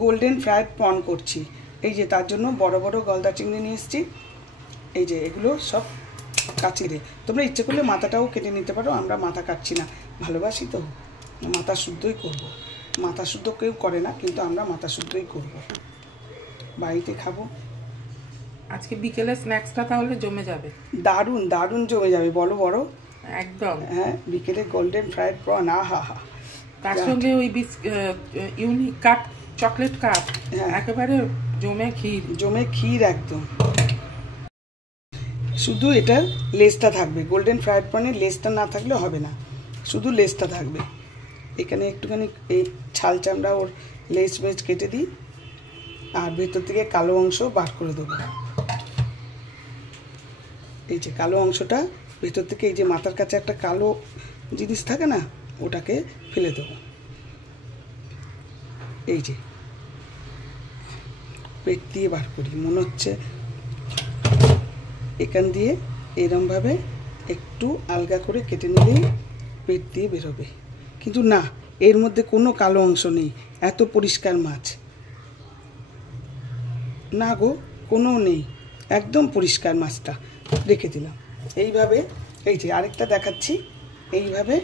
Golden fried prawn করছি। এই যে তার জন্য বড় বড় গলদা চিংড়ি নিয়ে এসেছি। এই যে এগুলো সব কাচিরে, তোমরা ইচ্ছে করলে মাথাটাও কেটে নিতে পারো, আমরা মাথা কাটছি না, ভালোবাসি তো, মাথা শুদ্ধই করব। মাথা শুদ্ধ কেউ করে না, কিন্তু আমরা মাথা শুদ্ধই করব, বাড়িতে খাবো। আজকে বিকেলে স্ন্যাক্সটা তাহলে জমে যাবে, দারুণ দারুণ জমে যাবে, বলো বড় একদম। হ্যাঁ, বিকেলে গোল্ডেন ফ্রাইড প্রন, আহা হা। তার সঙ্গে ওই ইউনিক কাপ, চকলেট কাপ, একেবারে জমে ক্ষীর একদম। শুধু এটা লেসটা থাকবে, গোল্ডেন ফ্রাইড প্রনের লেসটা না থাকলে হবে না, শুধু লেসটা থাকবে। এখানে একটুখানি এই ছাল চামড়া ওর লেস মেস কেটে দিই, আর ভেতর থেকে কালো অংশ বার করে দেবো। এই যে কালো অংশটা ভেতর থেকে, এই যে মাথার কাছে একটা কালো জিনিস থাকে না, ওটাকে ফেলে দেবো। এই যে পেট দিয়ে বার করি, মনে হচ্ছে এখান দিয়ে এরমভাবে একটু আলগা করে কেটে নিলেই পেট দিয়ে বেরোবে, কিন্তু না, এর মধ্যে কোনো কালো অংশ নেই, এত পরিষ্কার মাছ। না গো, কোনো নেই, একদম পরিষ্কার মাছটা, রেখে দিলাম। এইভাবে, এই যে আরেকটা দেখাচ্ছি, এইভাবে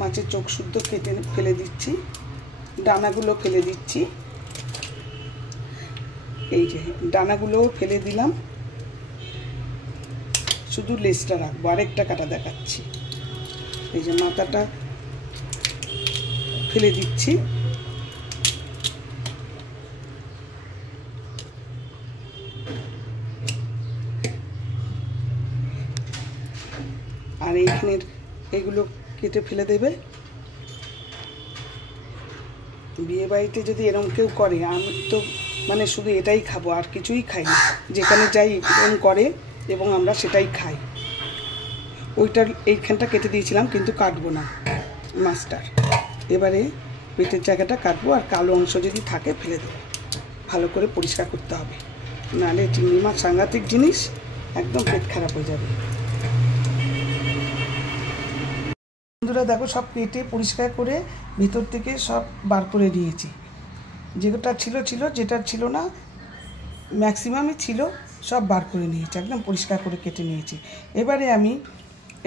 মাছের চোখ শুদ্ধ কেটে ফেলে দিচ্ছি, ডানাগুলো ফেলে দিচ্ছি। এই যে ডানাগুলোও ফেলে দিলাম, শুধু লেজটা রাখবো। আরেকটা কাটা দেখাচ্ছি, এই যে মাথাটা ফেলে দিচ্ছি, আর এইখানের এগুলো কেটে ফেলে দেবে। বিয়ে বাড়িতে যদি এরকম কেউ করে, আমি তো মানে শুধু এটাই খাবো, আর কিছুই খাই না। যেখানে যাই এরকম করে এবং আমরা সেটাই খাই। ওইটার এইখানটা কেটে দিয়েছিলাম, কিন্তু কাটবো না মাছটার, এবারে পেটের জায়গাটা কাটবো, আর কালো অংশ যদি থাকে ফেলে দেবো। ভালো করে পরিষ্কার করতে হবে, নাহলে চিংড়ি মাছ সাংঘাতিক জিনিস, একদম পেট খারাপ হয়ে যাবে। বন্ধুরা দেখো, সব কেটে পরিষ্কার করে ভিতর থেকে সব বার করে নিয়েছি। যেটা ছিল, যেটা ছিল না ম্যাক্সিমামই ছিল, সব বার করে নিয়েছি, একদম পরিষ্কার করে কেটে নিয়েছি। এবারে আমি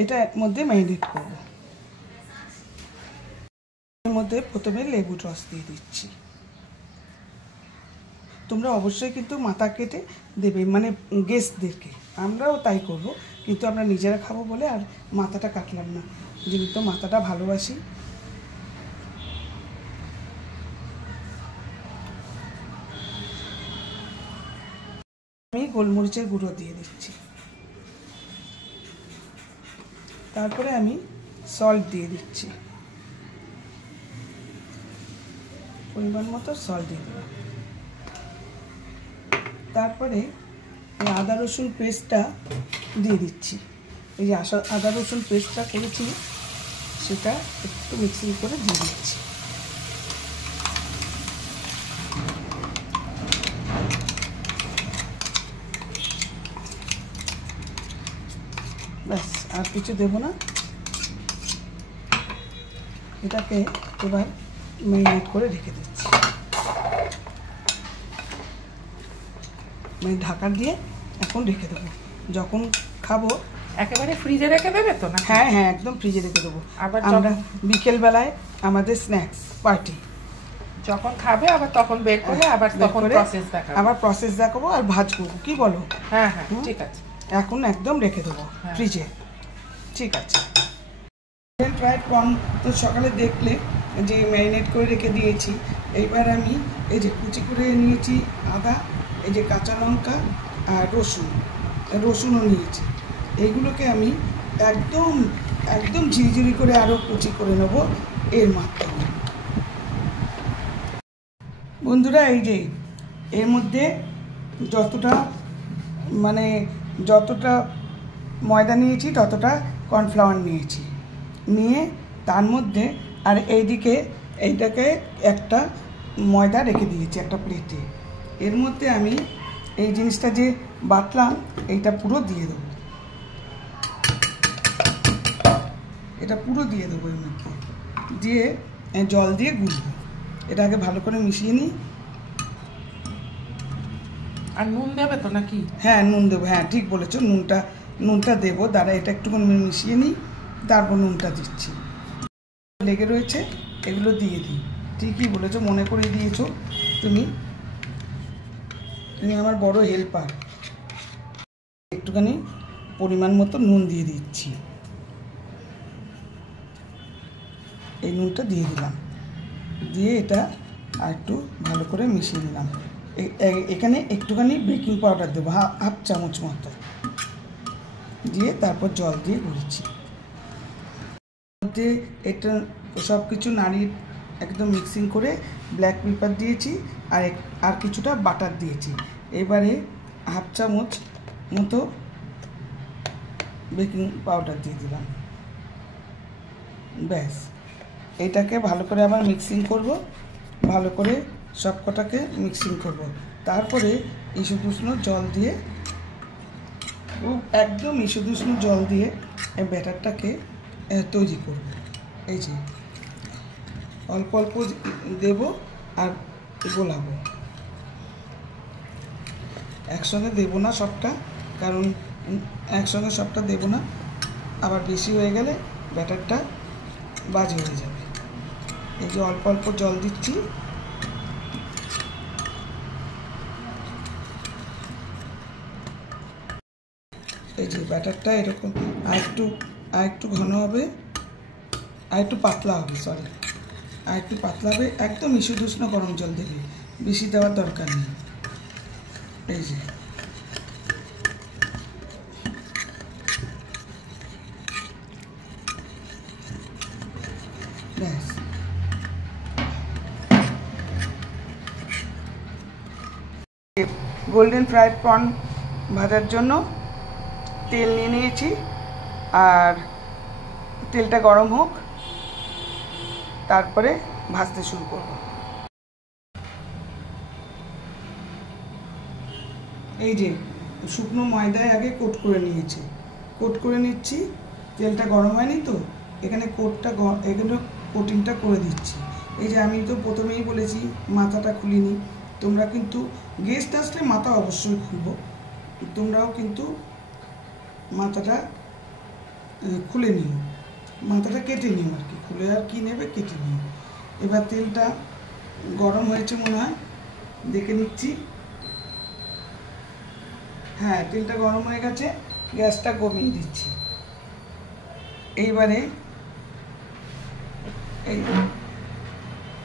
এটা এর মধ্যে ম্যারিনেট করব। এর মধ্যে প্রথমে লেবুর রস দিয়ে দিচ্ছি। তোমরা অবশ্যই কিন্তু মাথা কেটে দেবে, মানে গেস্টদেরকে, আমরাও তাই করব, কিন্তু আমরা নিজেরা খাবো বলে আর মাথাটা কাটলাম না, যেহেতু মাথাটা ভালোবাসি। আমি গোলমরিচের গুঁড়ো দিয়ে দিচ্ছি, তারপরে আমি সল্ট দিয়ে দিচ্ছি, পরিমাণ মতো সল্ট দিয়ে দিলাম। তারপরে এই আদা রসুন পেস্টটা দিয়ে দিচ্ছি। এই যে আদা রসুন পেস্টটা করেছি, সেটা একটু মিক্সিং করে দিয়ে দিচ্ছি। ব্যাস, আর কিছু দেবো না। এটাকে এবার ম্যারিনেট করে রেখে দিচ্ছি, মানে ঢাকা দিয়ে এখন রেখে দেবো। যখন খাবো একেবারে ফ্রিজে রেখে দেবে তো না? হ্যাঁ হ্যাঁ, একদম ফ্রিজে রেখে দেবো। আবার আমরা বিকেলবেলায় আমাদের স্ন্যাক্স পার্টি, যখন খাবে আবার তখন বের করে আবার তখন প্রসেস দেখাবো আর ভাজবো, কি বলো? হ্যাঁ হ্যাঁ, ঠিক আছে। এখন একদম রেখে দেবো ফ্রিজে, ঠিক আছে। ফ্রাইড প্রন তো সকালে দেখলে যে ম্যারিনেট করে রেখে দিয়েছি। এইবার আমি এই যে কুচি করে নিয়েছি আদা, এই যে কাঁচা লঙ্কা আর রসুনও নিয়েছি। এইগুলোকে আমি একদম একদম ঝিরিঝিরি করে আরও কুচি করে নেব এর মাধ্যমে। বন্ধুরা, এই যে এর মধ্যে যতটা ময়দা নিয়েছি, ততটা কর্নফ্লাওয়ার নিয়েছি, নিয়ে তার মধ্যে আর এইটাকে একটা ময়দা রেখে দিয়েছি একটা প্লেটে। এর মধ্যে আমি এই জিনিসটা যে বাটলাম, এইটা পুরো দিয়ে দেবো, এটা পুরো দিয়ে দেবো এর মধ্যে, দিয়ে জল দিয়ে গুলবো। এটা আগে ভালো করে মিশিয়ে নিই। আর নুন দেবে তো নাকি? হ্যাঁ নুন দেবো, হ্যাঁ ঠিক বলেছো, নুনটা দেবো। দাঁড়া এটা একটুখানি মিশিয়ে নিই, তারপর নুনটা দিচ্ছি। লেগে রয়েছে, এগুলো দিয়ে দিই। ঠিকই বলেছো, মনে করে দিয়েছো তুমি আমার বড় হেল্পার। একটুখানি পরিমাণ মতো নুন দিয়ে দিচ্ছি, এই নুনটা দিয়ে দিলাম, দিয়ে এটা আর একটু ভালো করে মিশিয়ে নিলাম। এখানে একটুখানি বেকিং পাউডার দেবো, হাফ চামচ মতো দিয়ে তারপর জল দিয়ে গুলছি। মধ্যে এটা সব কিছু নাড়িয়ে একদম মিক্সিং করে ব্ল্যাক পেপার দিয়েছি, আর কিছুটা বাটার দিয়েছি। এবারে হাফ চামচ মতো বেকিং পাউডার দিয়ে দিলাম। ব্যাস, এটাকে ভালো করে আবার মিক্সিং করব, ভালো করে সব কটাকে মিক্সিং করব। তারপরে ইসুদুষ্ণ জল দিয়ে, একদম ইসুদুষ্ণ জল দিয়ে ব্যাটারটাকে তৈরি করব। এই যে অল্প অল্প দেব আর গোলাবো, একসঙ্গে দেবো না সবটা, কারণ একসঙ্গে সবটা দেবো না, আবার বেশি হয়ে গেলে ব্যাটারটা বাজে হয়ে যাবে। এই যে অল্প অল্প জল দিচ্ছি, এই যে ব্যাটারটা এরকম আর একটু ঘন হবে, আর একটু পাতলা হবে, আর একটু পাতলা হবে। একদম ইসুদুষ্ণ গরম জল দেবে, বেশি দেওয়ার দরকার নেই। এই যে ব্যাস, গোল্ডেন ফ্রাইড প্রন ভাজার জন্য তেল নিয়ে নিয়েছি, আর তেলটা গরম হোক, তারপরে ভাজতে শুরু করব। এই যে শুকনো ময়দায় আগে কোট করে নিয়েছি, কোট করে নিচ্ছি। তেলটা গরম হয়নি তো, এখানে এখানে কোটিংটা করে দিচ্ছি। এই যে আমি তো প্রথমেই বলেছি মাথাটা খুলিনি, তোমরা কিন্তু গেস্ট আসলে মাথা অবশ্যই খুলবো, তোমরাও কিন্তু মাথাটা খুলে নিও, মাথাটা কেটে নিও আর কি, খুলে আর কি নেবে, কেটে নিও। এবার তেলটা গরম হয়েছে মনে হয়, দেখে নিচ্ছি। হ্যাঁ তেলটা গরম হয়ে গেছে, গ্যাসটা কমিয়ে দিচ্ছি। এইবারে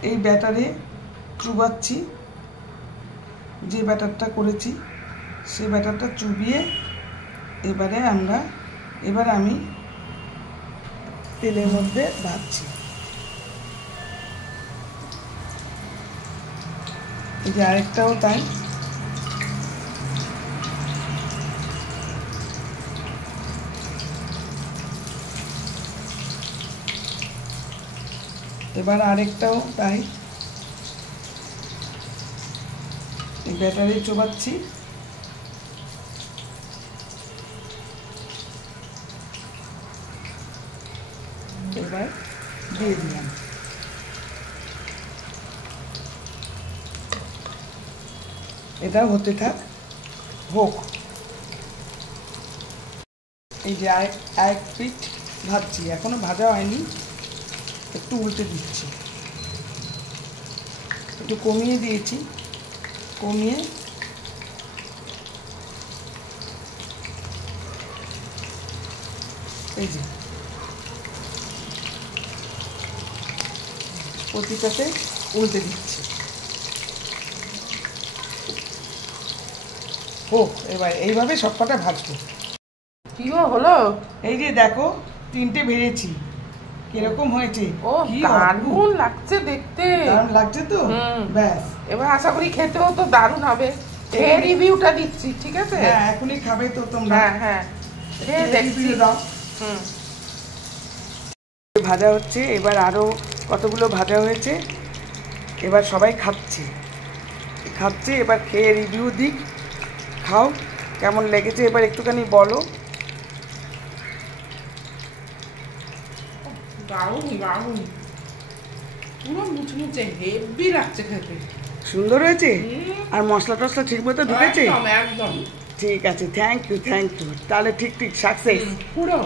এই ব্যাটারে চুবাচ্ছি, যে ব্যাটারটা করেছি সেই ব্যাটারটা চুবিয়ে এবার আমি তেলের মধ্যে ভাজছি। এই যে আরেকটাও তাই, এবার আরেকটাও তাই, এই ব্যাটারে চোবাচ্ছি। এবার দিয়ে দিলাম, এটা হতে হোক। এই যে এক পিঠ ভাজছি, এখনো ভাজা হয়নি, একটু উল্টে দিচ্ছি, একটু কমিয়ে দিয়েছি, কমিয়ে এই যে প্রতিটাতে উল্টে দিচ্ছি। হোক, এবার এইভাবে সবকটা ভাজবো। কি হলো? এই যে দেখো, 3টে ভেজেছি, কিরকম হয়েছে? ও দারুণ লাগছে দেখতে, দারুণ লাগছে তো। ব্যাস, এবার আশা করি খেতেও তো দারুণ হবে। এই রিভিউটা দিচ্ছি, ঠিক আছে? হ্যাঁ এখনই খাবে তো তোমরা। হ্যাঁ দেখছি। ভাজা হচ্ছে, এবার আরো কতগুলো ভাজা হয়েছে, এবার সবাই খাচ্ছে, এবার খেয়ে রিভিউ দিক। খাও, কেমন লেগেছে এবার একটুখানি বলো। দারুণ দারুণ, পুরো মুচমুচে হেভি লাগছে খেতে। সুন্দর হয়েছে? আর মশলা টসলা ঠিক মতো ঢুকেছে? একদম একদম ঠিক আছে, থ্যাংক ইউ। তাহলে ঠিক সাকসেস। পুরো